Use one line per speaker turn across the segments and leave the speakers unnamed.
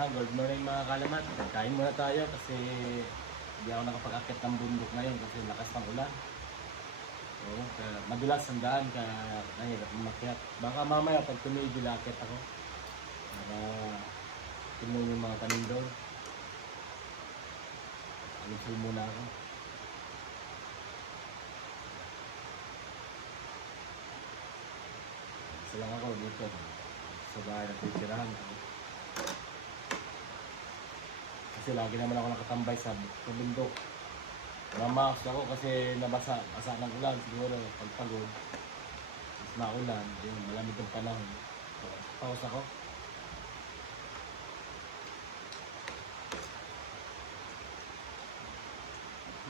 Ha, good morning mga kalamat. Kain muna tayo kasi hindi ako nakapag-akit ng bundok ngayon kasi lakas ng ulan. Oo, kaya madulas ang daan kaya nahirap umakyat. Baka mamaya pag tumigil akit ako. Para tingnan yung mga tanim doon. Alusul muna ako. Isa ako dito. Sa bahay na titirahan. Kasi lagi naman ako nakatambay sa, sa bundok. Namakas ako kasi nabasa, basa ng ulan siguro pagpagod. Mas naulan, yun, malamig ang panahon. So, pause ako.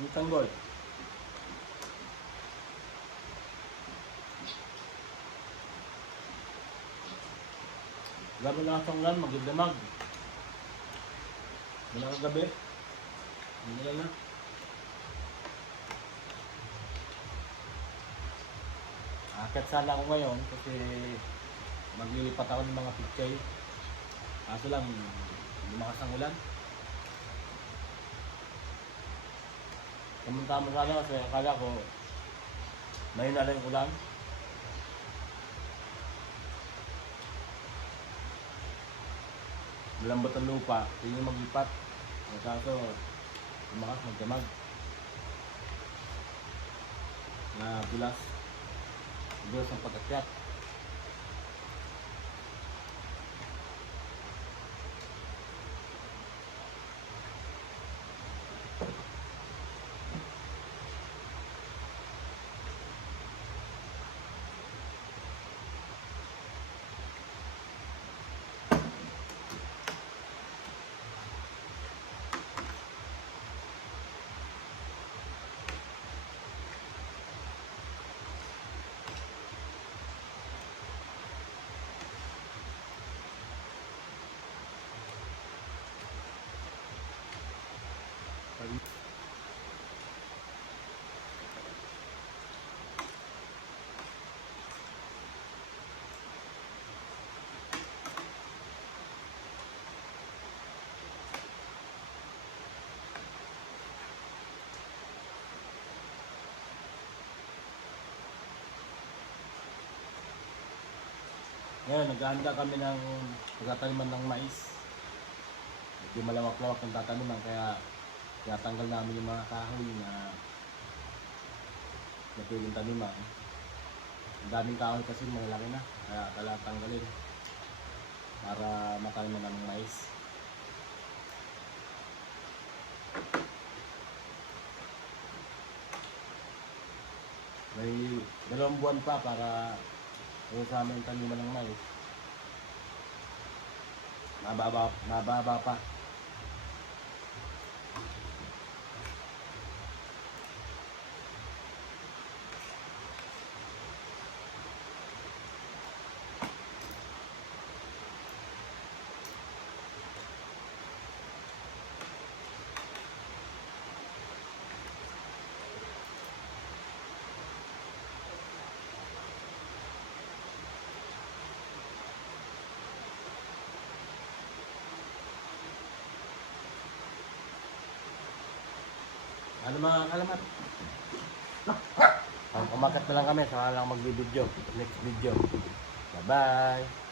Yung tanggol. Gabi lang sa ulan, magdamag. Mula kagabi. Hindi na. Akit sana ako ngayon kasi maglilipat ako ng mga pichay. Kaso lang, lumakas ang ulan. Pumunta mo sana kasi akala ko may na rin ulan. Malambot ang lupa, hindi yung maglipat. Ang kaso, lumakas magdamag. Na bilas. Bilas ang pagkakyat. Ngayon, naghahanda kami ng pagtataniman ng mais. Medyo malawak-lawak ang tataniman kaya tinatanggal namin yung mga kahoy na na pwedeng taniman. Ang daming kahoy kasi malalaki na, kaya kailangan tanggalin para mataniman ng mais. May dalawang buwan pa para yung sa amin taniman ng mais. Mababa, mababa pa. Ano mga kalamat? Pang umakat na lang kami, saka lang mag-video. Next video. Bye-bye!